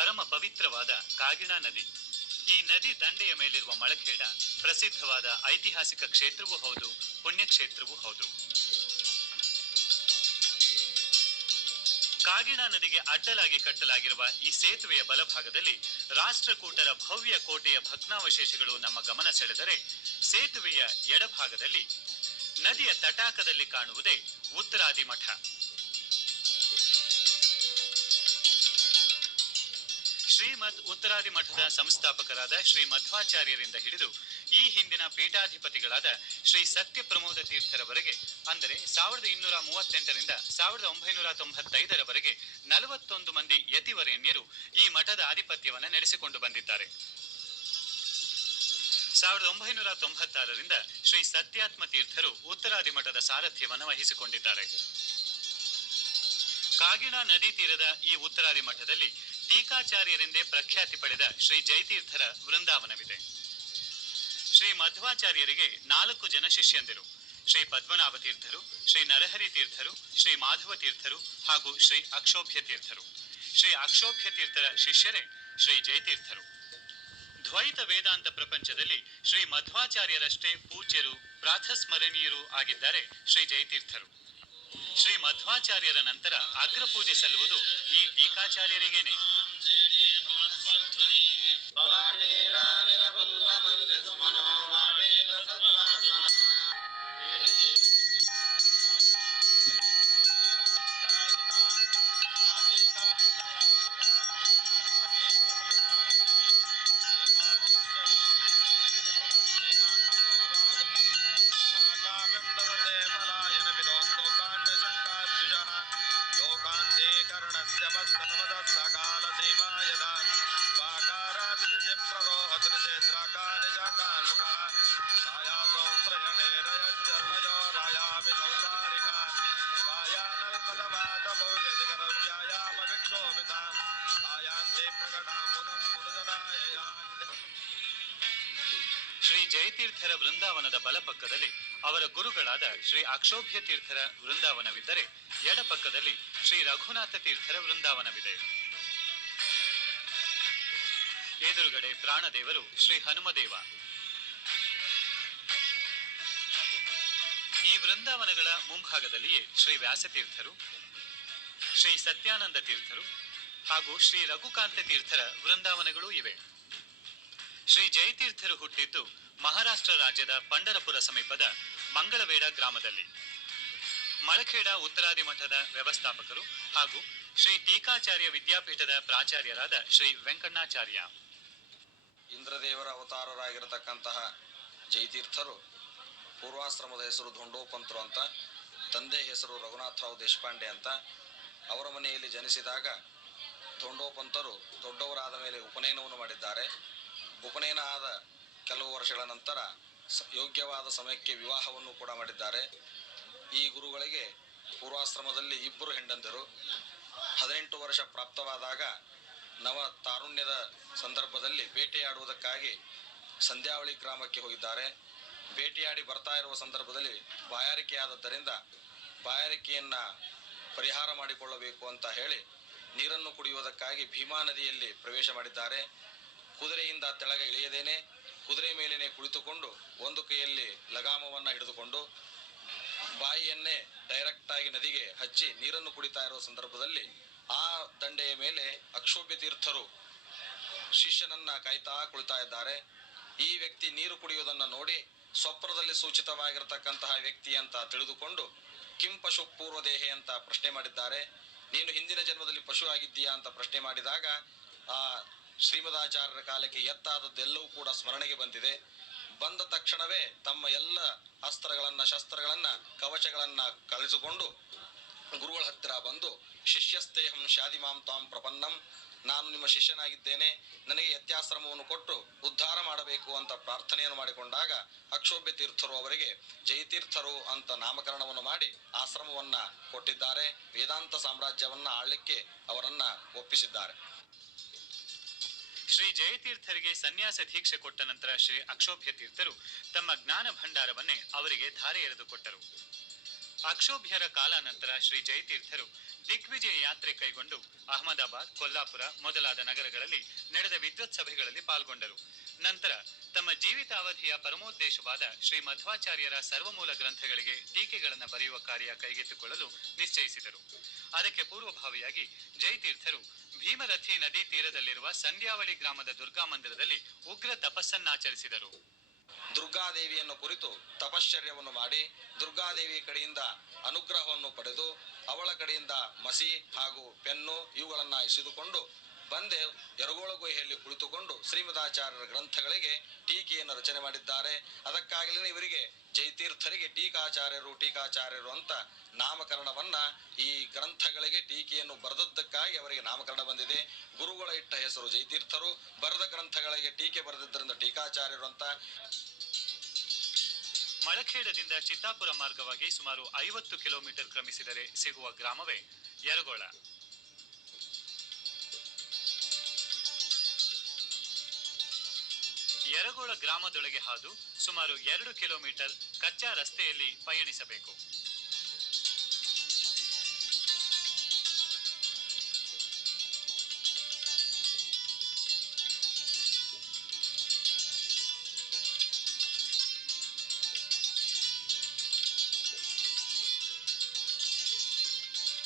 ಪರಮ ಪವಿತ್ರವಾದ ಕಾಗಿಣಾ ನದಿ. ಈ ನದಿ ದಂಡೆಯ ಮೇಲಿರುವ ಮಳಖೇಡ ಪ್ರಸಿದ್ಧವಾದ ಐತಿಹಾಸಿಕ ಕ್ಷೇತ್ರವೂ ಹೌದು, ಪುಣ್ಯಕ್ಷೇತ್ರವೂ ಹೌದು. ಕಾಗಿಣಾ ನದಿಗೆ ಅಡ್ಡಲಾಗಿ ಕಟ್ಟಲಾಗಿರುವ ಈ ಸೇತುವೆಯ ಬಲಭಾಗದಲ್ಲಿ ರಾಷ್ಟ್ರಕೂಟರ ಭವ್ಯ ಕೋಟೆಯ ಭಗ್ನಾವಶೇಷಗಳು ನಮ್ಮ ಗಮನ ಸೆಳೆದರೆ ಸೇತುವೆಯ ಎಡಭಾಗದಲ್ಲಿ ನದಿಯ ತಟಾಕದಲ್ಲಿ ಕಾಣುವುದೇ ಉತ್ತರಾದಿ ಮಠ ಶ್ರೀಮದ್ ಉತ್ತರಾದಿ ಮಠದ ಸಂಸ್ಥಾಪಕರಾದ ಶ್ರೀ ಮಧ್ವಾಚಾರ್ಯರಿಂದ ಹಿಡಿದು ಈ ಹಿಂದಿನ ಪೀಠಾಧಿಪತಿಗಳಾದ ಶ್ರೀ ಸತ್ಯ ಪ್ರಮೋದ ತೀರ್ಥರವರೆಗೆ, ಅಂದರೆ ಸಾವಿರದ ಇನ್ನೂರ ಮೂವತ್ತೆಂಟರಿಂದ ಸಾವಿರದ ಒಂಬೈನೂರ ತೊಂಬತ್ತೈದರವರೆಗೆ ನಲವತ್ತೊಂದು ಮಂದಿ ಯತಿವರೇಣ್ಯರು ಈ ಮಠದ ಆಧಿಪತ್ಯವನ್ನು ನಡೆಸಿಕೊಂಡು ಬಂದಿದ್ದಾರೆ. ಸಾವಿರದ ಒಂಬೈನೂರ ತೊಂಬತ್ತಾರರಿಂದ ಶ್ರೀ ಸತ್ಯಾತ್ಮ ತೀರ್ಥರು ಉತ್ತರಾದಿ ಮಠದ ಸಾರಥ್ಯವನ್ನು ವಹಿಸಿಕೊಂಡಿದ್ದಾರೆ. ಕಾಗಿಣಾ ನದಿ ತೀರದ ಈ ಉತ್ತರಾದಿ ಮಠದಲ್ಲಿ ಟೀಕಾಚಾರ್ಯರೆಂದೇ ಪ್ರಖ್ಯಾತಿ ಪಡೆದ ಶ್ರೀ ಜಯತೀರ್ಥರ ವೃಂದಾವನವಿದೆ. ಶ್ರೀ ಮಧ್ವಾಚಾರ್ಯರಿಗೆ ನಾಲ್ಕು ಜನ ಶಿಷ್ಯಂದಿರು. ಶ್ರೀ ಪದ್ಮನಾಭ ತೀರ್ಥರು ಶ್ರೀ ನರಹರಿ ತೀರ್ಥರು ಶ್ರೀ ಮಾಧವ ತೀರ್ಥರು ಹಾಗೂ ಶ್ರೀ ಅಕ್ಷೋಭ್ಯ ತೀರ್ಥರು ಶ್ರೀ ಅಕ್ಷೋಭ್ಯ ತೀರ್ಥರ ಶಿಷ್ಯರೇ ಶ್ರೀ ಜಯತೀರ್ಥರು. ದ್ವೈತ ವೇದಾಂತ ಪ್ರಪಂಚದಲ್ಲಿ ಶ್ರೀ ಮಧ್ವಾಚಾರ್ಯರಷ್ಟೇ ಪೂಜ್ಯರು, ಪ್ರಾಥಸ್ಮರಣೀಯರು ಆಗಿದ್ದಾರೆ ಶ್ರೀ ಜಯತೀರ್ಥರು. ಶ್ರೀ ಮಧ್ವಾಚಾರ್ಯರ ನಂತರ ಅಗ್ರಪೂಜೆ ಸಲ್ಲುವುದು ಈ ಟೀಕಾಚಾರ್ಯರಿಗೇನೆ. ವೃಂದಾವನದ ಬಲಪಕ್ಕದಲ್ಲಿ ಅವರ ಗುರುಗಳಾದ ಶ್ರೀ ಅಕ್ಷೋಭ್ಯ ತೀರ್ಥರ ವೃಂದಾವನವಿದ್ದರೆ ಎಡಪಕ್ಕದಲ್ಲಿ ಶ್ರೀ ರಘುನಾಥ ತೀರ್ಥರ ವೃಂದಾವನವಿದೆ. ಎದುರುಗಡೆ ಪ್ರಾಣದೇವರು ಶ್ರೀ ಹನುಮದೇವ. ಈ ವೃಂದಾವನಗಳ ಮುಂಭಾಗದಲ್ಲಿಯೇ ಶ್ರೀ ವ್ಯಾಸತೀರ್ಥರು, ಶ್ರೀ ಸತ್ಯಾನಂದ ತೀರ್ಥರು ಹಾಗೂ ಶ್ರೀ ರಘುಕಾಂತ ತೀರ್ಥರ ವೃಂದಾವನಗಳೂ ಇವೆ. ಶ್ರೀ ಜಯತೀರ್ಥರು ಹುಟ್ಟಿದ್ದು ಮಹಾರಾಷ್ಟ್ರ ರಾಜ್ಯದ ಪಂಡರಪುರ ಸಮೀಪದ ಮಂಗಳವೇಡ ಗ್ರಾಮದಲ್ಲಿ ಮಳಖೇಡ ಉತ್ತರಾದಿ ಮಠದ ವ್ಯವಸ್ಥಾಪಕರು ಹಾಗೂ ಶ್ರೀ ಟೀಕಾಚಾರ್ಯ ವಿದ್ಯಾಪೀಠದ ಪ್ರಾಚಾರ್ಯರಾದ ಶ್ರೀ ವೆಂಕಣ್ಣಾಚಾರ್ಯ. ಇಂದ್ರದೇವರ ಅವತಾರರಾಗಿರತಕ್ಕಂತಹ ಜಯತೀರ್ಥರು ಪೂರ್ವಾಶ್ರಮದ ಹೆಸರು ಧೊಂಡೋಪಂತರು ಅಂತ, ತಂದೆ ಹೆಸರು ರಘುನಾಥರಾವ್ ದೇಶಪಾಂಡೆ ಅಂತ ಅವರ ಮನೆಯಲ್ಲಿ ಜನಿಸಿದಾಗ ಧೊಂಡೋಪಂತರು ದೊಡ್ಡವರಾದ ಮೇಲೆ ಉಪನಯನವನ್ನು ಮಾಡಿದ್ದಾರೆ. ಉಪನಯನ ಆದ ಕೆಲವು ವರ್ಷಗಳ ನಂತರ ಯೋಗ್ಯವಾದ ಸಮಯಕ್ಕೆ ವಿವಾಹವನ್ನು ಕೂಡ ಮಾಡಿದ್ದಾರೆ. ಈ ಗುರುಗಳಿಗೆ ಪೂರ್ವಾಶ್ರಮದಲ್ಲಿ ಇಬ್ಬರು ಹೆಂಡಂದಿರು ಹದಿನೆಂಟು ವರ್ಷ ಪ್ರಾಪ್ತವಾದಾಗ ನವ ತಾರುಣ್ಯದ ಸಂದರ್ಭದಲ್ಲಿ ಬೇಟೆಯಾಡುವುದಕ್ಕಾಗಿ ಸಂಧ್ಯಾವಳಿ ಗ್ರಾಮಕ್ಕೆ ಹೋಗಿದ್ದಾರೆ. ಬೇಟೆಯಾಡಿ ಬರ್ತಾ ಇರುವ ಸಂದರ್ಭದಲ್ಲಿ ಬಾಯಾರಿಕೆಯಾದದ್ದರಿಂದ ಬಾಯಾರಿಕೆಯನ್ನು ಪರಿಹಾರ ಮಾಡಿಕೊಳ್ಳಬೇಕು ಅಂತ ಹೇಳಿ ನೀರನ್ನು ಕುಡಿಯುವುದಕ್ಕಾಗಿ ಭೀಮಾ ನದಿಯಲ್ಲಿ ಪ್ರವೇಶ ಮಾಡಿದ್ದಾರೆ. ಕುದುರೆಯಿಂದ ತೆಳಗೆ ಇಳಿಯದೇನೆ. ಕುದುರೆ ಮೇಲೇನೆ ಕುಳಿತುಕೊಂಡು ಒಂದು ಕೈಯಲ್ಲಿ ಲಗಾಮವನ್ನ ಹಿಡಿದುಕೊಂಡು ಬಾಯಿಯನ್ನೇ ಡೈರೆಕ್ಟ್ ಆಗಿ ನದಿಗೆ ಹಚ್ಚಿ ನೀರನ್ನು ಕುಡಿತಾ ಇರುವ ಸಂದರ್ಭದಲ್ಲಿ ಆ ದಂಡೆಯ ಮೇಲೆ ಅಕ್ಷೋಭ್ಯ ತೀರ್ಥರು ಶಿಷ್ಯನನ್ನ ಕಾಯ್ತಾ ಕುಳಿತಾ ಇದ್ದಾರೆ. ಈ ವ್ಯಕ್ತಿ ನೀರು ಕುಡಿಯುವುದನ್ನು ನೋಡಿ ಸ್ವಪ್ನದಲ್ಲಿ ಸೂಚಿತವಾಗಿರತಕ್ಕಂತಹ ವ್ಯಕ್ತಿ ಅಂತ ತಿಳಿದುಕೊಂಡು ಕಿಂ ಪಶು ಪೂರ್ವದೇಹೆ ಅಂತ ಪ್ರಶ್ನೆ ಮಾಡಿದ್ದಾರೆ. ನೀನು ಹಿಂದಿನ ಜನ್ಮದಲ್ಲಿ ಪಶು ಆಗಿದ್ದೀಯಾ ಅಂತ ಪ್ರಶ್ನೆ ಮಾಡಿದಾಗ ಆ ಶ್ರೀಮದಾಚಾರ್ಯರ ಕಾಲಕ್ಕೆ ಎತ್ತಾದದ್ದೆಲ್ಲವೂ ಕೂಡ ಸ್ಮರಣೆಗೆ ಬಂದಿದೆ. ಬಂದ ತಕ್ಷಣವೇ ತಮ್ಮ ಎಲ್ಲ ಅಸ್ತ್ರಗಳನ್ನು, ಶಸ್ತ್ರಗಳನ್ನು, ಕವಚಗಳನ್ನು ಕಳಿಸಿಕೊಂಡು ಗುರುಗಳ ಹತ್ತಿರ ಬಂದು, ಶಿಷ್ಯಸ್ತೇಹಂ ಶಾದಿಮಾಂ ತಾಂ ಪ್ರಪನ್ನಂ, ನಾನು ನಿಮ್ಮ ಶಿಷ್ಯನಾಗಿದ್ದೇನೆ, ನನಗೆ ಯತ್ಯಾಶ್ರಮವನ್ನು ಕೊಟ್ಟು ಉದ್ಧಾರ ಮಾಡಬೇಕು ಅಂತ ಪ್ರಾರ್ಥನೆಯನ್ನು ಮಾಡಿಕೊಂಡಾಗ ಅಕ್ಷೋಭ್ಯ ತೀರ್ಥರು ಅವರಿಗೆ ಜಯತೀರ್ಥರು ಅಂತ ನಾಮಕರಣವನ್ನು ಮಾಡಿ ಆಶ್ರಮವನ್ನ ಕೊಟ್ಟಿದ್ದಾರೆ. ವೇದಾಂತ ಸಾಮ್ರಾಜ್ಯವನ್ನ ಆಳ್ಲಿಕ್ಕೆ ಅವರನ್ನು ಒಪ್ಪಿಸಿದ್ದಾರೆ. ಶ್ರೀ ಜಯತೀರ್ಥರಿಗೆ ಸನ್ಯಾಸ ದೀಕ್ಷೆ ಕೊಟ್ಟ ನಂತರ ಶ್ರೀ ಅಕ್ಷೋಭ್ಯ ತೀರ್ಥರು ತಮ್ಮ ಜ್ಞಾನ ಭಂಡಾರವನ್ನೇ ಅವರಿಗೆ ಧಾರೆ ಎರೆದುಕೊಟ್ಟರು ಅಕ್ಷೋಭ್ಯರ ಕಾಲಾನಂತರ ಶ್ರೀ ಜಯತೀರ್ಥರು ದಿಗ್ವಿಜಯ ಯಾತ್ರೆ ಕೈಗೊಂಡು ಅಹಮದಾಬಾದ್, ಕೊಲ್ಲಾಪುರ ಮೊದಲಾದ ನಗರಗಳಲ್ಲಿ ನಡೆದ ವಿದ್ವತ್ ಸಭೆಗಳಲ್ಲಿ ಪಾಲ್ಗೊಂಡರು. ನಂತರ ತಮ್ಮ ಜೀವಿತಾವಧಿಯ ಪರಮೋದ್ದೇಶವಾದ ಶ್ರೀ ಮಧ್ವಾಚಾರ್ಯರ ಸರ್ವಮೂಲ ಗ್ರಂಥಗಳಿಗೆ ಟೀಕೆಗಳನ್ನು ಬರೆಯುವ ಕಾರ್ಯ ಕೈಗೆತ್ತಿಕೊಳ್ಳಲು ನಿಶ್ಚಯಿಸಿದರು. ಅದಕ್ಕೆ ಪೂರ್ವಭಾವಿಯಾಗಿ ಜಯತೀರ್ಥರು ಭೀಮರಥಿ ನದಿ ತೀರದಲ್ಲಿರುವ ಸಂಧ್ಯಾವಳಿ ಗ್ರಾಮದ ದುರ್ಗಾ ಮಂದಿರದಲ್ಲಿ ಉಗ್ರ ತಪಸ್ಸನ್ನಾಚರಿಸಿದರು. ದುರ್ಗಾದೇವಿಯನ್ನು ಕುರಿತು ತಪಶ್ಚರ್ಯವನ್ನು ಮಾಡಿ ದುರ್ಗಾದೇವಿ ಕಡೆಯಿಂದ ಅನುಗ್ರಹವನ್ನು ಪಡೆದು ಅವಳ ಕಡೆಯಿಂದ ಮಸಿ ಹಾಗೂ ಪೆನ್ನು ಇವುಗಳನ್ನು ಇಸಿದುಕೊಂಡು ಬಂದೆ ಯರಗೋಳ ಗುಹೆಯಲ್ಲಿ ಕುಳಿತುಕೊಂಡು ಶ್ರೀಮದಾಚಾರ್ಯರ ಗ್ರಂಥಗಳಿಗೆ ಟೀಕೆಯನ್ನು ರಚನೆ ಮಾಡಿದ್ದಾರೆ. ಅದಕ್ಕಾಗಲೇ ಇವರಿಗೆ ಜೈತೀರ್ಥರಿಗೆ ಟೀಕಾಚಾರ್ಯರು ಟೀಕಾಚಾರ್ಯರು ಅಂತ ನಾಮಕರಣವನ್ನ ಈ ಗ್ರಂಥಗಳಿಗೆ ಟೀಕೆಯನ್ನು ಬರೆದದ್ದಕ್ಕಾಗಿ ಅವರಿಗೆ ನಾಮಕರಣ ಬಂದಿದೆ. ಗುರುಗಳ ಇಟ್ಟ ಹೆಸರು ಜೈತೀರ್ಥರು ಬರೆದ ಗ್ರಂಥಗಳಿಗೆ ಟೀಕೆ ಬರೆದಿದ್ದರಿಂದ ಟೀಕಾಚಾರ್ಯರು ಅಂತ. ಮಳಖೇಡದಿಂದ ಚಿತ್ತಾಪುರ ಮಾರ್ಗವಾಗಿ ಸುಮಾರು ಐವತ್ತು ಕಿಲೋಮೀಟರ್ ಕ್ರಮಿಸಿದರೆ ಸಿಗುವ ಗ್ರಾಮವೇ ಯರಗೋಳ ಯರಗೋಳ ಗ್ರಾಮದೊಳಗೆ ಹಾದು ಸುಮಾರು ಎರಡು ಕಿಲೋಮೀಟರ್ ಕಚ್ಚಾ ರಸ್ತೆಯಲ್ಲಿ ಪಯಣಿಸಬೇಕು.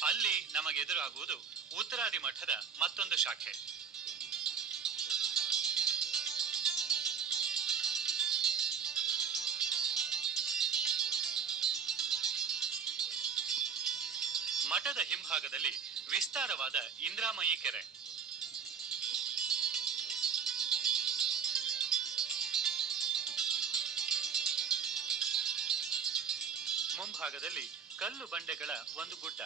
ಅಲ್ಲಿ ನಮಗೆದುರಾಗುವುದು ಉತ್ತರಾದಿ ಮಠದ ಮತ್ತೊಂದು ಶಾಖೆ. ಮಠದ ಹಿಂಭಾಗದಲ್ಲಿ ವಿಸ್ತಾರವಾದ ಇಂದ್ರಾಮಯಿ ಕೆರೆ. ಮುಂಭಾಗದಲ್ಲಿ ಕಲ್ಲು ಬಂಡೆಗಳ ಒಂದು ಗುಡ್ಡ.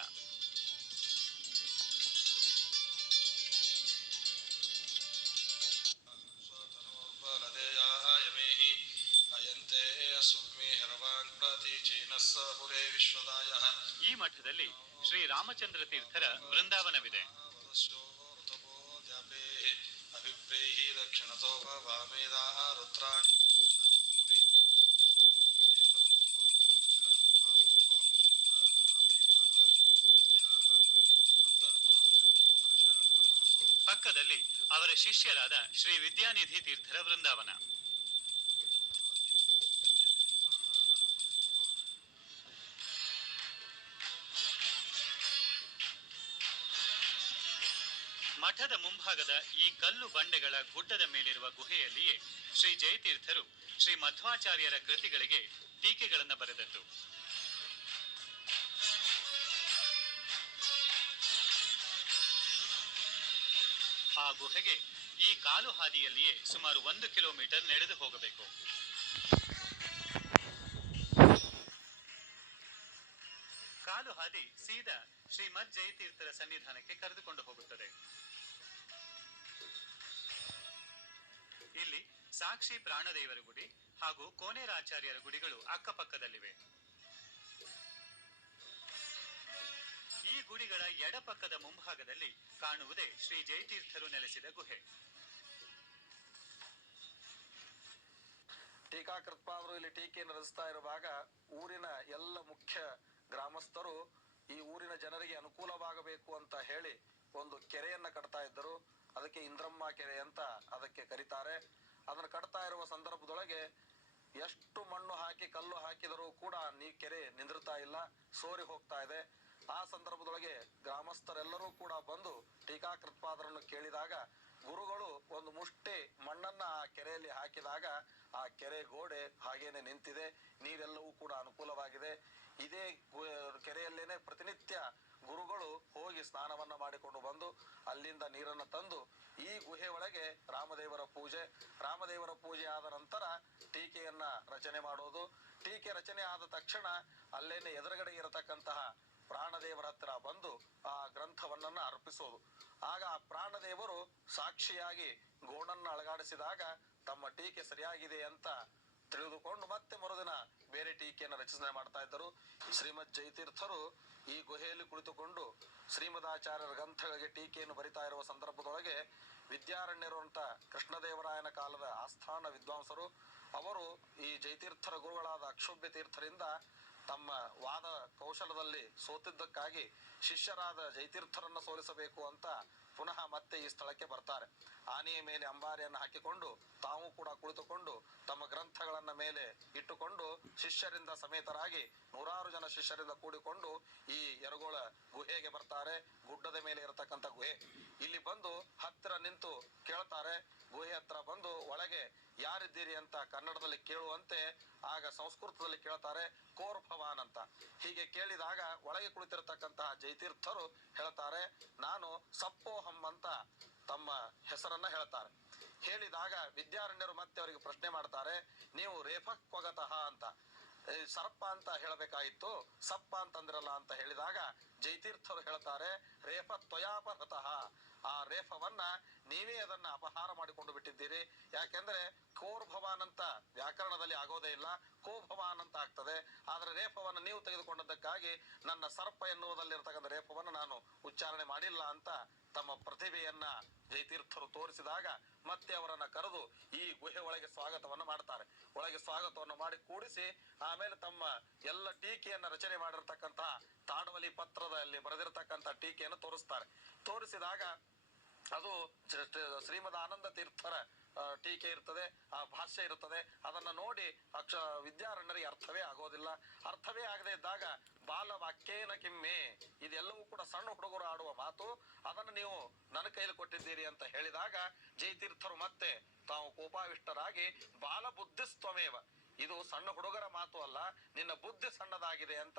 ಈ ಮಠದಲ್ಲಿ ಶ್ರೀ ರಾಮಚಂದ್ರ ತೀರ್ಥರ ವೃಂದಾವನವಿದೆ ಪಕ್ಕದಲ್ಲಿ ಅವರ ಶಿಷ್ಯರಾದ ಶ್ರೀ ವಿದ್ಯಾನಿಧಿ ತೀರ್ಥರ ವೃಂದಾವನ ಮಠದ ಮುಂಭಾಗದ ಈ ಕಲ್ಲು ಬಂಡೆಗಳ ಗುಡ್ಡದ ಮೇಲಿರುವ ಗುಹೆಯಲ್ಲಿಯೇ ಶ್ರೀ ಜಯತೀರ್ಥರು ಶ್ರೀ ಮಧ್ವಾಚಾರ್ಯರ ಕೃತಿಗಳಿಗೆ ಟೀಕೆಗಳನ್ನು ಬರೆದದ್ದು. ಆ ಗುಹೆಗೆ ಈ ಕಾಲು ಹಾದಿಯಲ್ಲಿಯೇ ಸುಮಾರು ಒಂದು ಕಿಲೋಮೀಟರ್ ನಡೆದು ಹೋಗಬೇಕು. ಕಾಲು ಹಾದಿ ಸೀದಾ ಶ್ರೀಮದ್ ಜಯತೀರ್ಥರ ಸನ್ನಿಧಾನಕ್ಕೆ ಕರೆದುಕೊಂಡು ಹೋಗುತ್ತದೆ. ಇಲ್ಲಿ ಸಾಕ್ಷಿ ಪ್ರಾಣದೇವರ ಗುಡಿ ಹಾಗೂ ಕೋನೇರಾಚಾರ್ಯರ ಗುಡಿಗಳು ಅಕ್ಕಪಕ್ಕದಲ್ಲಿವೆ. ಈ ಗುಡಿಗಳ ಎಡಪಕ್ಕದ ಮುಂಭಾಗದಲ್ಲಿ ಕಾಣುವುದೇ ಶ್ರೀ ಜಯತೀರ್ಥರು ನೆಲೆಸಿದ ಗುಹೆ. ಟೀಕಾಕೃತ್ಪಾದರು ಇಲ್ಲಿ ಟೀಕೆಯನ್ನು ರಚಿಸ್ತಾ ಇರುವಾಗ ಊರಿನ ಎಲ್ಲ ಮುಖ್ಯ ಗ್ರಾಮಸ್ಥರು ಈ ಊರಿನ ಜನರಿಗೆ ಅನುಕೂಲವಾಗಬೇಕು ಅಂತ ಹೇಳಿ ಒಂದು ಕೆರೆಯನ್ನ ಕಟ್ತಾ ಇದ್ದರು. ಅದಕ್ಕೆ ಇಂದ್ರಮ್ಮ ಕೆರೆ ಅಂತ ಅದಕ್ಕೆ ಕರೀತಾರೆ. ಅದನ್ನು ಕಟ್ತಾ ಇರುವ ಸಂದರ್ಭದೊಳಗೆ ಎಷ್ಟು ಮಣ್ಣು ಹಾಕಿ, ಕಲ್ಲು ಹಾಕಿದರೂ ಕೂಡ ನೀ ಕೆರೆ ನಿಂದಿರ್ತಾ ಇಲ್ಲ, ಸೋರಿ ಹೋಗ್ತಾ ಇದೆ. ಆ ಸಂದರ್ಭದೊಳಗೆ ಗ್ರಾಮಸ್ಥರೆಲ್ಲರೂ ಕೂಡ ಬಂದು ಟೀಕಾಕೃತ್ಪಾದರನ್ನು ಕೇಳಿದಾಗ ಗುರುಗಳು ಒಂದು ಮುಷ್ಟಿ ಮಣ್ಣನ್ನ ಆ ಕೆರೆಯಲ್ಲಿ ಹಾಕಿದಾಗ ಆ ಕೆರೆ ಗೋಡೆ ಹಾಗೇನೆ ನಿಂತಿದೆ, ನೀರೆಲ್ಲವೂ ಕೂಡ ಅನುಕೂಲವಾಗಿದೆ. ಇದೇ ಕೆರೆಯಲ್ಲೇನೆ ಪ್ರತಿನಿತ್ಯ ಗುರುಗಳು ಹೋಗಿ ಸ್ನಾನವನ್ನ ಮಾಡಿಕೊಂಡು ಬಂದು ಅಲ್ಲಿಂದ ನೀರನ್ನು ತಂದು ಈ ಗುಹೆ ಒಳಗೆ ರಾಮದೇವರ ಪೂಜೆ. ರಾಮದೇವರ ಪೂಜೆ ಆದ ನಂತರ ಟೀಕೆಯನ್ನ ರಚನೆ ಮಾಡೋದು. ಟೀಕೆ ರಚನೆ ಆದ ತಕ್ಷಣ ಅಲ್ಲೇನೆ ಎದುರುಗಡೆ ಇರತಕ್ಕಂತಹ ಪ್ರಾಣದೇವರ ಹತ್ರ ಬಂದು ಆ ಗ್ರಂಥವನ್ನ ಅರ್ಪಿಸೋದು. ಆಗ ಆ ಪ್ರಾಣದೇವರು ಸಾಕ್ಷಿಯಾಗಿ ಗೋಣನ್ನ ಅಳಗಾಡಿಸಿದಾಗ ತಮ್ಮ ಟೀಕೆ ಸರಿಯಾಗಿದೆ ಅಂತ ತಿಳಿದುಕೊಂಡು ಮತ್ತೆ ಮರುದಿನ ಬೇರೆ ಟೀಕೆಯನ್ನು ರಚನೆ ಮಾಡ್ತಾ ಇದ್ದರು. ಶ್ರೀಮದ್ ಜಯತೀರ್ಥರು ಈ ಗುಹೆಯಲ್ಲಿ ಕುಳಿತುಕೊಂಡು ಶ್ರೀಮದಾಚಾರ್ಯರ ಗ್ರಂಥಗಳಿಗೆ ಟೀಕೆಯನ್ನು ಬರಿತಾ ಇರುವ ಸಂದರ್ಭದೊಳಗೆ ವಿದ್ಯಾರಣ್ಯರು ಅಂತ ಕೃಷ್ಣದೇವರಾಯನ ಕಾಲದ ಆಸ್ಥಾನ ವಿದ್ವಾಂಸರು, ಅವರು ಈ ಜಯತೀರ್ಥರ ಗುರುಗಳಾದ ಅಕ್ಷೋಭ್ಯ ತೀರ್ಥರಿಂದ ತಮ್ಮ ವಾದ ಕೌಶಲದಲ್ಲಿ ಸೋತಿದ್ದಕ್ಕಾಗಿ ಶಿಷ್ಯರಾದ ಜೈತೀರ್ಥರನ್ನು ಸೋಲಿಸಬೇಕು ಅಂತ ಪುನಃ ಮತ್ತೆ ಈ ಸ್ಥಳಕ್ಕೆ ಬರ್ತಾರೆ. ಆನೆಯ ಮೇಲೆ ಅಂಬಾರಿಯನ್ನು ಹಾಕಿಕೊಂಡು ತಾವು ಕೂಡ ಕುಳಿತುಕೊಂಡು ತಮ್ಮ ಗ್ರಂಥಗಳನ್ನ ಮೇಲೆ ಇಟ್ಟುಕೊಂಡು ಶಿಷ್ಯರಿಂದ ಸಮೇತರಾಗಿ ನೂರಾರು ಜನ ಶಿಷ್ಯರಿಂದ ಕೂಡಿಕೊಂಡು ಈ ಯರಗೋಳ ಗುಹೆಗೆ ಬರ್ತಾರೆ. ಗುಡ್ಡದ ಮೇಲೆ ಇರತಕ್ಕಂಥ ಗುಹೆ. ಇಲ್ಲಿ ಬಂದು ಹತ್ತಿರ ನಿಂತು ಕೇಳ್ತಾರೆ. ಗುಹೆ ಹತ್ರ ಬಂದು ಒಳಗೆ ಯಾರಿದ್ದೀರಿ ಅಂತ ಕನ್ನಡದಲ್ಲಿ ಕೇಳುವಂತೆ ಆಗ ಸಂಸ್ಕೃತದಲ್ಲಿ ಕೇಳ್ತಾರೆ, ಕೋರ್ ಭವಾನ್ ಅಂತ. ಹೀಗೆ ಕೇಳಿದಾಗ ಒಳಗೆ ಕುಳಿತಿರತಕ್ಕಂತಹ ಜೈತೀರ್ಥರು ಹೇಳ್ತಾರೆ, ನಾನು ಸಪ್ಪೋಹಂ ಅಂತ ತಮ್ಮ ಹೆಸರನ್ನ ಹೇಳ್ತಾರೆ. ಹೇಳಿದಾಗ ವಿದ್ಯಾರಣ್ಯರು ಮತ್ತೆ ಅವರಿಗೆ ಪ್ರಶ್ನೆ ಮಾಡ್ತಾರೆ, ನೀವು ರೇಫಕ್ವಗತಃ ಅಂತ. ಸರ್ಪ ಅಂತ ಹೇಳಬೇಕಾಯಿತು, ಸಪ್ಪ ಅಂತಂದ್ರಲ್ಲ ಅಂತ ಹೇಳಿದಾಗ ಜೈತೀರ್ಥರು ಹೇಳ್ತಾರೆ ರೇಫ ತ್ವಯಾಪಹೃತಃ ಆ ರೇಫವನ್ನ ನೀವೇ ಅದನ್ನ ಅಪಹಾರ ಮಾಡಿಕೊಂಡು ಬಿಟ್ಟಿದ್ದೀರಿ. ಯಾಕೆಂದ್ರೆ ಕೋರ್ ಭವಾನ್ ವ್ಯಾಕರಣದಲ್ಲಿ ಆಗೋದೇ ಇಲ್ಲ. ಕೋ ಭವಾನ್ ಅಂತ ಆಗ್ತದೆ. ಆದ್ರೆ ರೇಫವನ್ನು ನೀವು ತೆಗೆದುಕೊಂಡದ್ದಕ್ಕಾಗಿ ನನ್ನ ಸರ್ಪ ಎನ್ನುವುದಲ್ಲಿರ್ತಕ್ಕಂಥ ರೇಫವನ್ನು ನಾನು ಉಚ್ಚಾರಣೆ ಮಾಡಿಲ್ಲ ಅಂತ ತಮ್ಮ ಪ್ರತಿಭೆಯನ್ನ ಜಯತೀರ್ಥರು ತೋರಿಸಿದಾಗ ಮತ್ತೆ ಅವರನ್ನ ಕರೆದು ಈ ಗುಹೆ ಒಳಗೆ ಸ್ವಾಗತವನ್ನು ಮಾಡ್ತಾರೆ. ಒಳಗೆ ಸ್ವಾಗತವನ್ನು ಮಾಡಿ ಕೂಡಿಸಿ ಆಮೇಲೆ ತಮ್ಮ ಎಲ್ಲ ಟೀಕೆಯನ್ನು ರಚನೆ ಮಾಡಿರ್ತಕ್ಕಂತಹ ತಾಡವಲಿ ಪತ್ರದಲ್ಲಿ ಬರೆದಿರ್ತಕ್ಕಂಥ ಟೀಕೆಯನ್ನು ತೋರಿಸ್ತಾರೆ. ತೋರಿಸಿದಾಗ ಅದು ಶ್ರೀ- ಶ್ರೀ- ಶ್ರೀಮದ್ ಆನಂದ ತೀರ್ಥರ ಟೀಕೆ ಇರ್ತದೆ, ಆ, ಭಾಷ್ಯ ಇರ್ತದೆ. ಅದನ್ನ ನೋಡಿ ಅಕ್ಷ ವಿದ್ಯಾರಣ್ಯರಿಗೆ ಅರ್ಥವೇ ಆಗೋದಿಲ್ಲ. ಅರ್ಥವೇ ಆಗದೆ ಇದ್ದಾಗ ಬಾಲ ವಾಕ್ಯೇನ ಕಿಮ್ಮೆ. ಇದೆಲ್ಲವೂ ಕೂಡ ಸಣ್ಣ ಹುಡುಗರು ಆಡುವ ಮಾತು. ಅದನ್ನು ನೀವು ನನ್ನ ಕೈಲಿ ಕೊಟ್ಟಿದ್ದೀರಿ ಅಂತ ಹೇಳಿದಾಗ ಜಯತೀರ್ಥರು ಮತ್ತೆ ತಾವು ಕೋಪಾವಿಷ್ಟರಾಗಿ ಬಾಲ ಬುದ್ಧಿಸ್ತಮೇವ ಇದು ಸಣ್ಣ ಹುಡುಗರ ಮಾತು ಅಲ್ಲ, ನಿನ್ನ ಬುದ್ಧಿ ಸಣ್ಣದಾಗಿದೆ ಅಂತ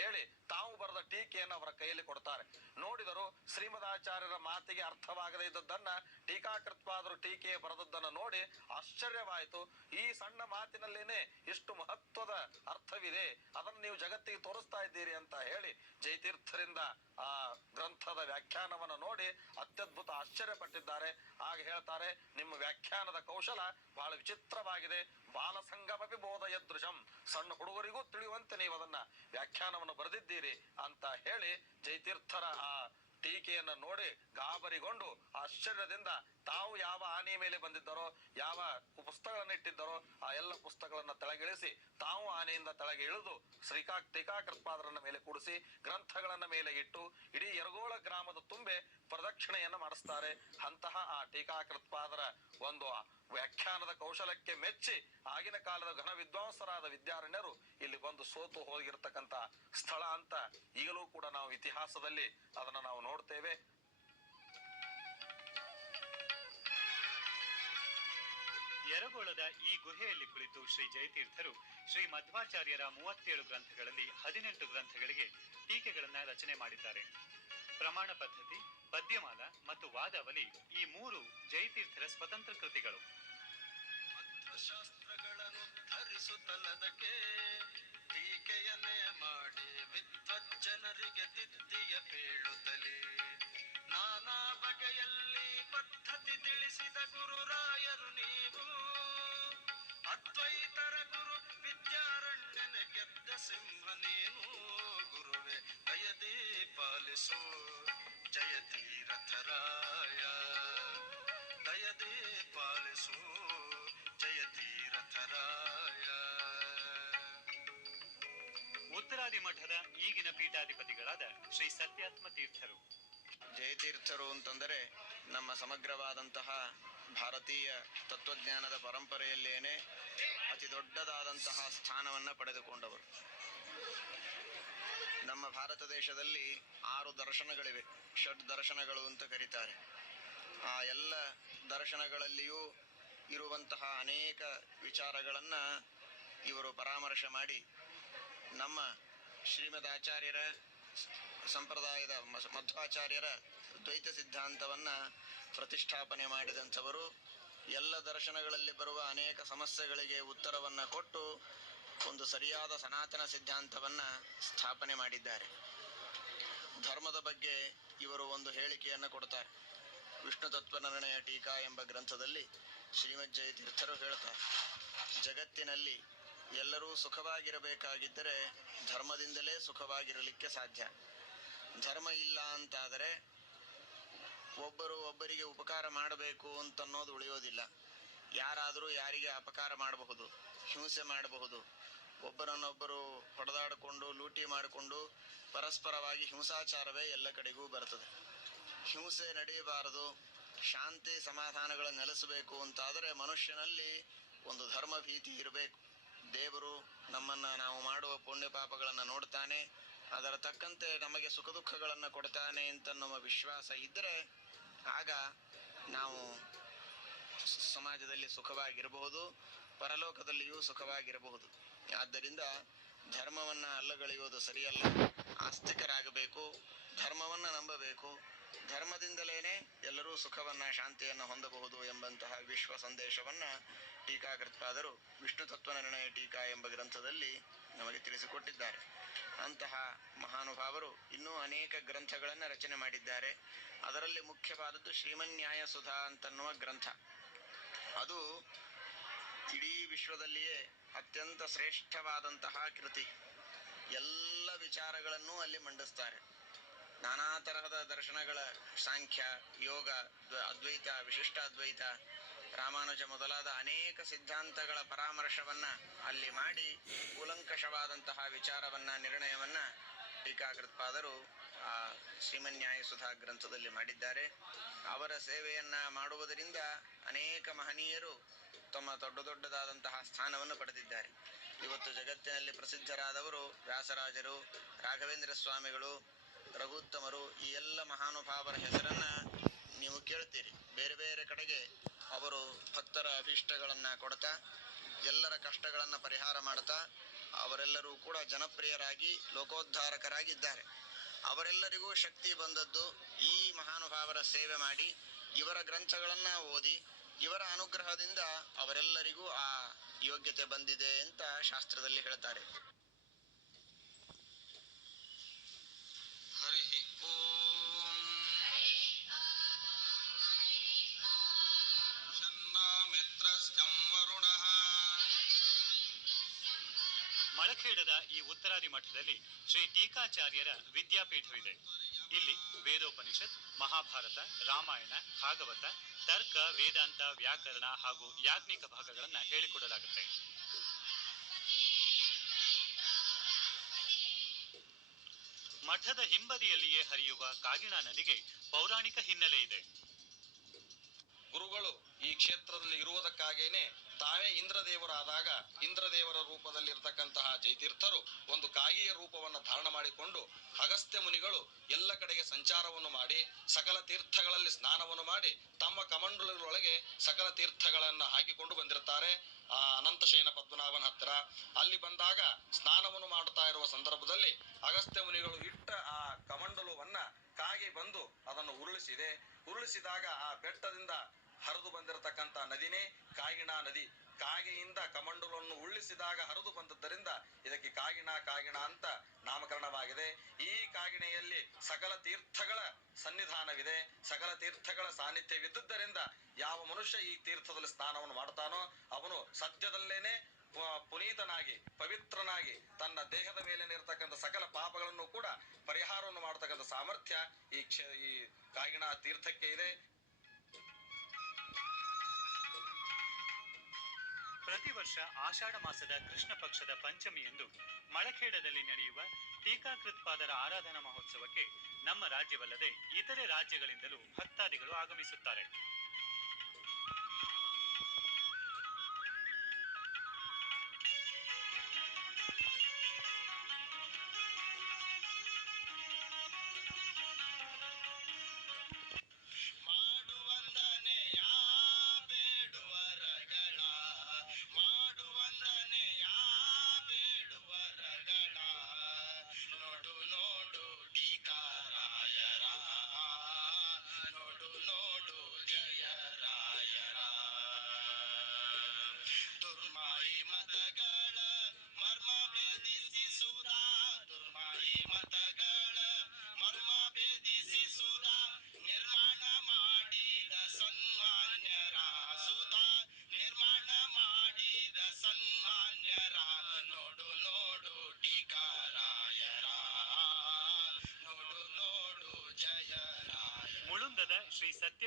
ಹೇಳಿ ತಾವು ಬರೆದ ಟೀಕೆಯನ್ನು ಅವರ ಕೈಯಲ್ಲಿ ಕೊಡ್ತಾರೆ ನೋಡಿದರು ಶ್ರೀಮದಾಚಾರ್ಯರ ಮಾತಿಗೆ ಅರ್ಥವಾಗದೇ ಇದ್ದದ್ದನ್ನ ಟೀಕಾಕೃತ್ವಾದರು ಟೀಕೆ ಬರೆದದ್ದನ್ನ ನೋಡಿ ಆಶ್ಚರ್ಯವಾಯಿತು. ಈ ಸಣ್ಣ ಮಾತಿನಲ್ಲೇನೆ ಇಷ್ಟು ಮಹತ್ವದ ಅರ್ಥವಿದೆ. ಅದನ್ನು ನೀವು ಜಗತ್ತಿಗೆ ತೋರಿಸ್ತಾ ಇದ್ದೀರಿ ಅಂತ ಹೇಳಿ ಜಯತೀರ್ಥರಿಂದ ಆ ಗ್ರಂಥದ ವ್ಯಾಖ್ಯಾನವನ್ನು ನೋಡಿ ಅತ್ಯದ್ಭುತ ಆಶ್ಚರ್ಯಪಟ್ಟಿದ್ದಾರೆ. ಆಗ ಹೇಳ್ತಾರೆ, ನಿಮ್ಮ ವ್ಯಾಖ್ಯಾನದ ಕೌಶಲ ಬಹಳ ವಿಚಿತ್ರವಾಗಿದೆ. ಬಾಲಸಂಗಮಪಿ ಬೋಧ ಯದೃಶಂ. ಸಣ್ಣ ಹುಡುಗರಿಗೂ ತಿಳಿಯುವಂತೆ ನೀವು ಅದನ್ನ ವ್ಯಾಖ್ಯಾನವನ್ನು ಬರೆದಿದ್ದೀರಿ ಅಂತ ಹೇಳಿ ಜೈತೀರ್ಥರ ಆ ಟೀಕೆಯನ್ನು ನೋಡಿ ಗಾಬರಿಗೊಂಡು ಆಶ್ಚರ್ಯದಿಂದ ತಾವು ಯಾವ ಆನೆ ಮೇಲೆ ಬಂದಿದ್ದರೋ, ಯಾವ ಪುಸ್ತಕಗಳನ್ನು ಇಟ್ಟಿದ್ದರೋ, ಆ ಎಲ್ಲ ಪುಸ್ತಕಗಳನ್ನ ತೆಳಗಿಳಿಸಿ, ತಾವು ಆನೆಯಿಂದ ತೆಳಗೆ ಇಳಿದು, ಶ್ರೀಕಾ ಟೀಕಾಕೃತ್ಪಾದರನ್ನ ಮೇಲೆ ಕೂಡಿಸಿ, ಗ್ರಂಥಗಳನ್ನ ಮೇಲೆ ಇಟ್ಟು, ಇಡೀ ಯರಗೋಳ ಗ್ರಾಮದ ತುಂಬೆ ಪ್ರದಕ್ಷಿಣೆಯನ್ನ ಮಾಡಿಸ್ತಾರೆ. ಅಂತಹ ಆ ಟೀಕಾಕೃತ್ಪಾದರ ಒಂದು ವ್ಯಾಖ್ಯಾನದ ಕೌಶಲಕ್ಕೆ ಮೆಚ್ಚಿ, ಆಗಿನ ಕಾಲದ ಘನ ವಿದ್ವಾಂಸರಾದ ವಿದ್ಯಾರಣ್ಯರು ಇಲ್ಲಿ ಬಂದು ಸೋತು ಹೋಗಿರ್ತಕ್ಕಂಥ ಸ್ಥಳ ಅಂತ ಈಗಲೂ ಕೂಡ ನಾವು ಇತಿಹಾಸದಲ್ಲಿ ಅದನ್ನ ನಾವು ನೋಡ್ತೇವೆ. ಯರಗೋಳದ ಈ ಗುಹೆಯಲ್ಲಿ ಕುಳಿತು ಶ್ರೀ ಜಯತೀರ್ಥರು ಶ್ರೀ ಮಧ್ವಾಚಾರ್ಯರ ಮೂವತ್ತೇಳು ಗ್ರಂಥಗಳಲ್ಲಿ ಹದಿನೆಂಟು ಗ್ರಂಥಗಳಿಗೆ ಟೀಕೆಗಳನ್ನ ರಚನೆ ಮಾಡಿದ್ದಾರೆ. ಪ್ರಮಾಣ ಪದ್ಧತಿ, ಪದ್ಯಮಾಲ ಮತ್ತು ವಾದಾವಲಿ ಈ ಮೂರು ಜಯತೀರ್ಥರ ಸ್ವತಂತ್ರ ಕೃತಿಗಳು. ಶಾಸ್ತ್ರಗಳನ್ನು ಮಾಡಿ ವಿದ್ವಜ್ಜನರಿಗೆ ತಿದ್ದಿಯ ನಾನಾ ಬಗೆಯಲ್ಲಿ ಪದ್ಧತಿ ತಿಳಿಸಿದ ಗುರುರಾಯರು ನೀವು. ಅದ್ವೈತರ ಗುರು ವಿದ್ಯಾರಣ್ಯನ ಗೆದ್ದ ಸಿಂಹ ನೀನು. ಗುರುವೆ ದಯದೇ ಪಾಲಿಸು. ಜಯತೀರಥರಾಯ ದಯದೇ ಪಾಲಿಸು. ಜಯತೀರಥರಾಯ ಉತ್ತರಾದಿ ಮಠದ ಈಗಿನ ಪೀಠಾಧಿಪತಿಗಳಾದ ಶ್ರೀ ಸತ್ಯಾತ್ಮ ತೀರ್ಥರು ಜಯತೀರ್ಥರು ಅಂತಂದರೆ ನಮ್ಮ ಸಮಗ್ರವಾದಂತಹ ಭಾರತೀಯ ತತ್ವಜ್ಞಾನದ ಪರಂಪರೆಯಲ್ಲೇನೆ ಅತಿ ದೊಡ್ಡದಾದಂತಹ ಸ್ಥಾನವನ್ನು ಪಡೆದುಕೊಂಡವರು. ನಮ್ಮ ಭಾರತ ದೇಶದಲ್ಲಿ ಆರು ದರ್ಶನಗಳಿವೆ. ಷಡ್ ದರ್ಶನಗಳು ಅಂತ ಕರೀತಾರೆ. ಆ ಎಲ್ಲ ದರ್ಶನಗಳಲ್ಲಿಯೂ ಇರುವಂತಹ ಅನೇಕ ವಿಚಾರಗಳನ್ನು ಇವರು ಪರಾಮರ್ಶೆ ಮಾಡಿ ನಮ್ಮ ಶ್ರೀಮದ್ ಆಚಾರ್ಯರ ಸಂಪ್ರದಾಯದ ಮಧ್ವಾಚಾರ್ಯರ ದ್ವೈತ ಸಿದ್ಧಾಂತವನ್ನು ಪ್ರತಿಷ್ಠಾಪನೆ ಮಾಡಿದಂಥವರು, ಎಲ್ಲ ದರ್ಶನಗಳಲ್ಲಿ ಬರುವ ಅನೇಕ ಸಮಸ್ಯೆಗಳಿಗೆ ಉತ್ತರವನ್ನು ಕೊಟ್ಟು ಒಂದು ಸರಿಯಾದ ಸನಾತನ ಸಿದ್ಧಾಂತವನ್ನು ಸ್ಥಾಪನೆ ಮಾಡಿದ್ದಾರೆ. ಧರ್ಮದ ಬಗ್ಗೆ ಇವರು ಒಂದು ಹೇಳಿಕೆಯನ್ನು ಕೊಡ್ತಾರೆ. ವಿಷ್ಣು ತತ್ವ ನಿರ್ಣಯ ಟೀಕಾ ಎಂಬ ಗ್ರಂಥದಲ್ಲಿ ಶ್ರೀಮದ್ ಜಯತೀರ್ಥರು ಹೇಳ್ತಾರೆ, ಜಗತ್ತಿನಲ್ಲಿ ಎಲ್ಲರೂ ಸುಖವಾಗಿರಬೇಕಾಗಿದ್ದರೆ ಧರ್ಮದಿಂದಲೇ ಸುಖವಾಗಿರಲಿಕ್ಕೆ ಸಾಧ್ಯ. ಧರ್ಮ ಇಲ್ಲ ಅಂತಾದರೆ ಒಬ್ಬರು ಒಬ್ಬರಿಗೆ ಉಪಕಾರ ಮಾಡಬೇಕು ಅಂತನ್ನೋದು ಉಳಿಯೋದಿಲ್ಲ. ಯಾರಾದರೂ ಯಾರಿಗೆ ಅಪಕಾರ ಮಾಡಬಹುದು, ಹಿಂಸೆ ಮಾಡಬಹುದು, ಒಬ್ಬರನ್ನೊಬ್ಬರು ಹೊಡೆದಾಡಿಕೊಂಡು, ಲೂಟಿ ಮಾಡಿಕೊಂಡು ಪರಸ್ಪರವಾಗಿ ಹಿಂಸಾಚಾರವೇ ಎಲ್ಲ ಕಡೆಗೂ ಬರ್ತದೆ. ಹಿಂಸೆ ನಡೆಯಬಾರದು, ಶಾಂತಿ ಸಮಾಧಾನಗಳ ನೆಲೆಸಬೇಕು ಅಂತಾದರೆ ಮನುಷ್ಯನಲ್ಲಿ ಒಂದು ಧರ್ಮ ಭೀತಿ ಇರಬೇಕು. ದೇವರು ನಮ್ಮನ್ನ ನಾವು ಮಾಡುವ ಪುಣ್ಯ ಪಾಪಗಳನ್ನು ನೋಡ್ತಾನೆ, ಅದರ ತಕ್ಕಂತೆ ನಮಗೆ ಸುಖ ದುಃಖಗಳನ್ನು ಕೊಡ್ತಾನೆ ಅಂತ ನಮ್ಮ ವಿಶ್ವಾಸ ಇದ್ದರೆ ಆಗ ನಾವು ಸಮಾಜದಲ್ಲಿ ಸುಖವಾಗಿರಬಹುದು, ಪರಲೋಕದಲ್ಲಿಯೂ ಸುಖವಾಗಿರಬಹುದು. ಆದ್ದರಿಂದ ಧರ್ಮವನ್ನ ಅಲ್ಲಗಳೆಯುವುದು ಸರಿಯಲ್ಲ. ಆಸ್ತಿಕರಾಗಬೇಕು, ಧರ್ಮವನ್ನ ನಂಬಬೇಕು. ಧರ್ಮದಿಂದಲೇನೆ ಎಲ್ಲರೂ ಸುಖವನ್ನ, ಶಾಂತಿಯನ್ನ ಹೊಂದಬಹುದು ಎಂಬಂತಹ ವಿಶ್ವ ಸಂದೇಶವನ್ನ ಟೀಕಾಕೃತ್ಪಾದರು ವಿಷ್ಣು ತತ್ವ ನಿರ್ಣಯ ಟೀಕಾ ಎಂಬ ಗ್ರಂಥದಲ್ಲಿ ನಮಗೆ ತಿಳಿಸಿಕೊಟ್ಟಿದ್ದಾರೆ. ಅಂತಹ ಮಹಾನುಭಾವರು ಇನ್ನೂ ಅನೇಕ ಗ್ರಂಥಗಳನ್ನು ರಚನೆ ಮಾಡಿದ್ದಾರೆ. ಅದರಲ್ಲಿ ಮುಖ್ಯವಾದದ್ದು ಶ್ರೀಮನ್ಯಾಯ ಸುಧಾ ಅಂತನ್ನುವ ಗ್ರಂಥ. ಅದು ಇಡೀ ವಿಶ್ವದಲ್ಲಿಯೇ ಅತ್ಯಂತ ಶ್ರೇಷ್ಠವಾದಂತಹ ಕೃತಿ. ಎಲ್ಲ ವಿಚಾರಗಳನ್ನು ಅಲ್ಲಿ ಮಂಡಿಸ್ತಾರೆ. ನಾನಾ ತರಹದ ದರ್ಶನಗಳ ಸಾಂಖ್ಯ, ಯೋಗ, ದ್ವ- ಅದ್ವೈತ ವಿಶಿಷ್ಟ ಅದ್ವೈತ ರಾಮಾನುಜ ಮೊದಲಾದ ಅನೇಕ ಸಿದ್ಧಾಂತಗಳ ಪರಾಮರ್ಶವನ್ನ ಅಲ್ಲಿ ಮಾಡಿ ಕೂಲಂಕಷವಾದಂತಹ ವಿಚಾರವನ್ನ, ನಿರ್ಣಯವನ್ನ ಟೀಕಾಕೃತ್ಪಾದರು ಆ ಶ್ರೀಮನ್ಯಾಯ ಸುಧಾ ಗ್ರಂಥದಲ್ಲಿ ಮಾಡಿದ್ದಾರೆ. ಅವರ ಸೇವೆಯನ್ನ ಮಾಡುವುದರಿಂದ ಅನೇಕ ಮಹನೀಯರು ತಮ್ಮ ದೊಡ್ಡ ದೊಡ್ಡದಾದಂತಹ ಸ್ಥಾನವನ್ನು ಪಡೆದಿದ್ದಾರೆ. ಇವತ್ತು ಜಗತ್ತಿನಲ್ಲಿ ಪ್ರಸಿದ್ಧರಾದವರು ವ್ಯಾಸರಾಜರು, ರಾಘವೇಂದ್ರ ಸ್ವಾಮಿಗಳು, ರಘುತ್ತಮರು, ಈ ಎಲ್ಲ ಮಹಾನುಭಾವರ ಹೆಸರನ್ನ ನೀವು ಕೇಳ್ತೀರಿ ಬೇರೆ ಬೇರೆ ಕಡೆಗೆ ಅವರು ಭಕ್ತರ ಅಭೀಷ್ಟಗಳನ್ನ ಕೊಡ್ತಾ, ಎಲ್ಲರ ಕಷ್ಟಗಳನ್ನು ಪರಿಹಾರ ಮಾಡ್ತಾ ಅವರೆಲ್ಲರೂ ಕೂಡ ಜನಪ್ರಿಯರಾಗಿ, ಲೋಕೋದ್ಧಾರಕರಾಗಿದ್ದಾರೆ. ಅವರೆಲ್ಲರಿಗೂ ಶಕ್ತಿ ಬಂದದ್ದು ಈ ಮಹಾನುಭಾವರ ಸೇವೆ ಮಾಡಿ, ಇವರ ಗ್ರಂಥಗಳನ್ನು ಓದಿ, ಇವರ ಅನುಗ್ರಹದಿಂದ ಅವರೆಲ್ಲರಿಗೂ ಆ ಯೋಗ್ಯತೆ ಬಂದಿದೆ ಅಂತ ಶಾಸ್ತ್ರದಲ್ಲಿ ಹೇಳ್ತಾರೆ. ಮಳಖೇಡದ ಈ ಉತ್ತರಾದಿ ಮಠದಲ್ಲಿ ಶ್ರೀ ಟೀಕಾಚಾರ್ಯರ ವಿದ್ಯಾಪೀಠವಿದೆ. ಇಲ್ಲಿ ವೇದೋಪನಿಷತ್, ಮಹಾಭಾರತ, ರಾಮಾಯಣ, ಭಾಗವತ, ತರ್ಕ, ವೇದಾಂತ, ವ್ಯಾಕರಣ ಹಾಗೂ ಯಾಜ್ಞಿಕ ಭಾಗಗಳನ್ನ ಹೇಳಿಕೊಡಲಾಗುತ್ತೆ. ಮಠದ ಹಿಂಬದಿಯಲ್ಲಿಯೇ ಹರಿಯುವ ಕಾಗಿಣಾ ನದಿಗೆ ಪೌರಾಣಿಕ ಹಿನ್ನೆಲೆ ಇದೆ. ಗುರುಗಳು ಈ ಕ್ಷೇತ್ರದಲ್ಲಿ ಇರುವುದಕ್ಕಾಗೇನೆ ತಾವೇ ಇಂದ್ರದೇವರಾದಾಗ ಇಂದ್ರದೇವರ ರೂಪದಲ್ಲಿರ್ತಕ್ಕಂತಹ ಜಯತೀರ್ಥರು ಒಂದು ಕಾಗೆಯ ರೂಪವನ್ನು ಧಾರಣ ಮಾಡಿಕೊಂಡು ಅಗಸ್ತ್ಯ ಮುನಿಗಳು ಎಲ್ಲ ಕಡೆಗೆ ಸಂಚಾರವನ್ನು ಮಾಡಿ ಸಕಲ ತೀರ್ಥಗಳಲ್ಲಿ ಸ್ನಾನವನ್ನು ಮಾಡಿ ತಮ್ಮ ಕಮಂಡಲಗಳೊಳಗೆ ಸಕಲ ತೀರ್ಥಗಳನ್ನ ಹಾಕಿಕೊಂಡು ಬಂದಿರ್ತಾರೆ ಆ ಅನಂತಶಯನ ಪದ್ಮನಾಭನ ಹತ್ತಿರ ಅಲ್ಲಿ ಬಂದಾಗ ಸ್ನಾನವನ್ನು ಮಾಡುತ್ತಾ ಇರುವ ಸಂದರ್ಭದಲ್ಲಿ ಅಗಸ್ತ್ಯ ಮುನಿಗಳು ಇಟ್ಟ ಆ ಕಮಂಡಲವನ್ನ ಕಾಗೆ ಬಂದು ಅದನ್ನು ಉರುಳಿಸಿದೆ. ಉರುಳಿಸಿದಾಗ ಆ ಬೆಟ್ಟದಿಂದ ಹರಿದು ಬಂದಿರತಕ್ಕಂಥ ನದಿನೇ ಕಾಗಿಣಾ ನದಿ. ಕಾಗೆಯಿಂದ ಕಮಂಡಲವನ್ನು ಉಳ್ಳಿಸಿದಾಗ ಹರಿದು ಬಂದದ್ದರಿಂದ ಇದಕ್ಕೆ ಕಾಗಿಣ ಕಾಗಿಣ ಅಂತ ನಾಮಕರಣವಾಗಿದೆ. ಈ ಕಾಗಿಣೆಯಲ್ಲಿ ಸಕಲ ತೀರ್ಥಗಳ ಸನ್ನಿಧಾನವಿದೆ. ಸಕಲ ತೀರ್ಥಗಳ ಸಾನ್ನಿಧ್ಯವಿದ್ದುದರಿಂದ ಯಾವ ಮನುಷ್ಯ ಈ ತೀರ್ಥದಲ್ಲಿ ಸ್ನಾನವನ್ನು ಮಾಡ್ತಾನೋ ಅವನು ಸದ್ಯದಲ್ಲೇನೆ ಪುನೀತನಾಗಿ, ಪವಿತ್ರನಾಗಿ ತನ್ನ ದೇಹದ ಮೇಲೆ ಇರತಕ್ಕಂಥ ಸಕಲ ಪಾಪಗಳನ್ನು ಕೂಡ ಪರಿಹಾರವನ್ನು ಮಾಡತಕ್ಕಂಥ ಸಾಮರ್ಥ್ಯ ಈ ಕ್ಷ, ಈ ಕಾಗಿಣ ತೀರ್ಥಕ್ಕೆ ಇದೆ. ಪ್ರತಿ ವರ್ಷ ಆಷಾಢ ಮಾಸದ ಕೃಷ್ಣ ಪಕ್ಷದ ಪಂಚಮಿಯಂದು ಮಳಖೇಡದಲ್ಲಿ ನಡೆಯುವ ಟೀಕಾಕೃತ್ಪಾದರ ಆರಾಧನಾ ಮಹೋತ್ಸವಕ್ಕೆ ನಮ್ಮ ರಾಜ್ಯವಲ್ಲದೆ ಇತರೆ ರಾಜ್ಯಗಳಿಂದಲೂ ಭಕ್ತಾದಿಗಳು ಆಗಮಿಸುತ್ತಾರೆ.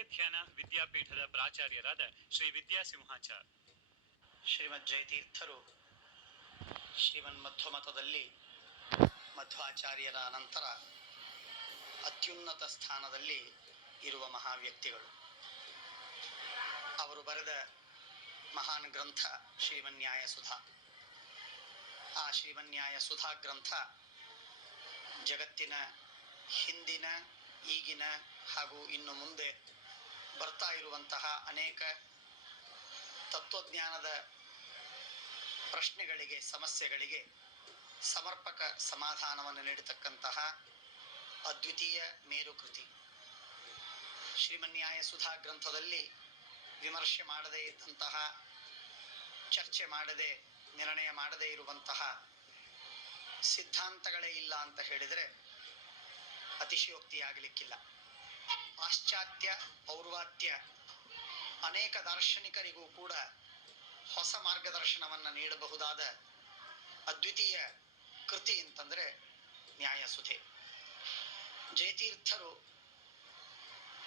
ಸತ್ಯಧ್ಯಾನ ವಿದ್ಯಾಪೀಠದ ಪ್ರಾಚಾರ್ಯರಾದ ಶ್ರೀ ವಿದ್ಯಾಸಿಂಹಾಚಾರ್. ಶ್ರೀಮದ್ ಜಯತೀರ್ಥರು ಶ್ರೀಮನ್ ಮತದಲ್ಲಿ ಮಧ್ವಾಚಾರ್ಯರ ನಂತರ ಅತ್ಯುನ್ನತ ಸ್ಥಾನದಲ್ಲಿ ಇರುವ ಮಹಾವ್ಯಕ್ತಿಗಳು. ಅವರು ಬರೆದ ಮಹಾನ್ ಗ್ರಂಥ ಶ್ರೀಮನ್ಯಾಯ ಸುಧಾ. ಆ ಶ್ರೀಮನ್ಯಾಯ ಸುಧಾ ಗ್ರಂಥ ಜಗತ್ತಿನ ಹಿಂದಿನ, ಈಗಿನ ಹಾಗೂ ಇನ್ನು ಮುಂದೆ ಬರ್ತಾ ಇರುವಂತಹ ಅನೇಕ ತತ್ವಜ್ಞಾನದ ಪ್ರಶ್ನೆಗಳಿಗೆ, ಸಮಸ್ಯೆಗಳಿಗೆ ಸಮರ್ಪಕ ಸಮಾಧಾನವನ್ನು ನೀಡತಕ್ಕಂತಹ ಅದ್ವಿತೀಯ ಮೇರುಕೃತಿ. ಶ್ರೀಮನ್ಯಾಯ ಸುಧಾ ಗ್ರಂಥದಲ್ಲಿ ವಿಮರ್ಶೆ ಮಾಡದೇ ಇದ್ದಂತಹ, ಚರ್ಚೆ ಮಾಡದೆ, ನಿರ್ಣಯ ಮಾಡದೇ ಇರುವಂತಹ ಸಿದ್ಧಾಂತಗಳೇ ಇಲ್ಲ ಅಂತ ಹೇಳಿದರೆ ಅತಿಶಯೋಕ್ತಿಯಾಗಲಿಕ್ಕಿಲ್ಲ. ಪಾಶ್ಚಾತ್ಯ ಪೌರ್ವಾತ್ಯ ಅನೇಕ ದಾರ್ಶನಿಕರಿಗೂ ಕೂಡ ಹೊಸ ಮಾರ್ಗದರ್ಶನವನ್ನು ನೀಡಬಹುದಾದ ಅದ್ವಿತೀಯ ಕೃತಿ ಅಂತಂದರೆ ನ್ಯಾಯಸುಧೆ. ಜಯತೀರ್ಥರು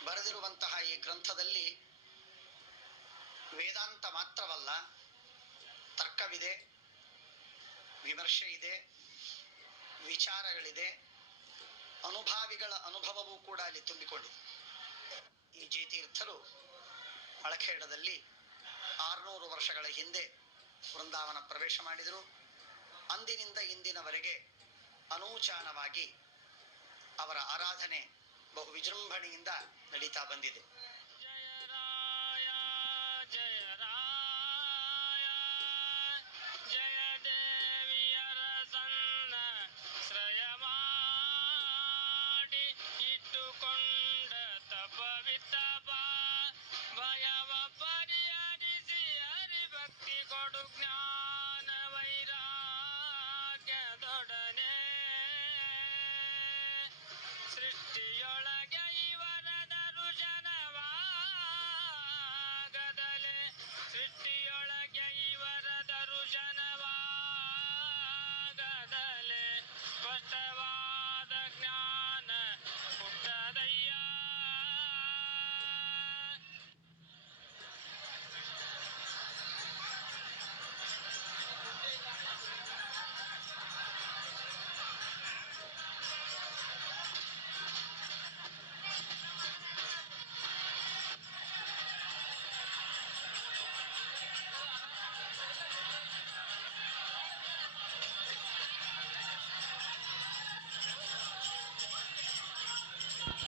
ಬರೆದಿರುವಂತಹ ಈ ಗ್ರಂಥದಲ್ಲಿ ವೇದಾಂತ ಮಾತ್ರವಲ್ಲ, ತರ್ಕವಿದೆ ವಿಮರ್ಶೆ ಇದೆ ವಿಚಾರಗಳಿದೆ, ಅನುಭಾವಿಗಳ ಅನುಭವವೂ ಕೂಡ ಅಲ್ಲಿ ತುಂಬಿಕೊಂಡಿದೆ. ಈ ಜಯತೀರ್ಥರು ಮಳಖೇಡದಲ್ಲಿ ಆರುನೂರು ವರ್ಷಗಳ ಹಿಂದೆ ವೃಂದಾವನ ಪ್ರವೇಶ ಮಾಡಿದರು. ಅಂದಿನಿಂದ ಇಂದಿನವರೆಗೆ ಅನೂಚಾನವಾಗಿ ಅವರ ಆರಾಧನೆ ಬಹು ವಿಜೃಂಭಣೆಯಿಂದ ನಡೀತಾ ಬಂದಿದೆ.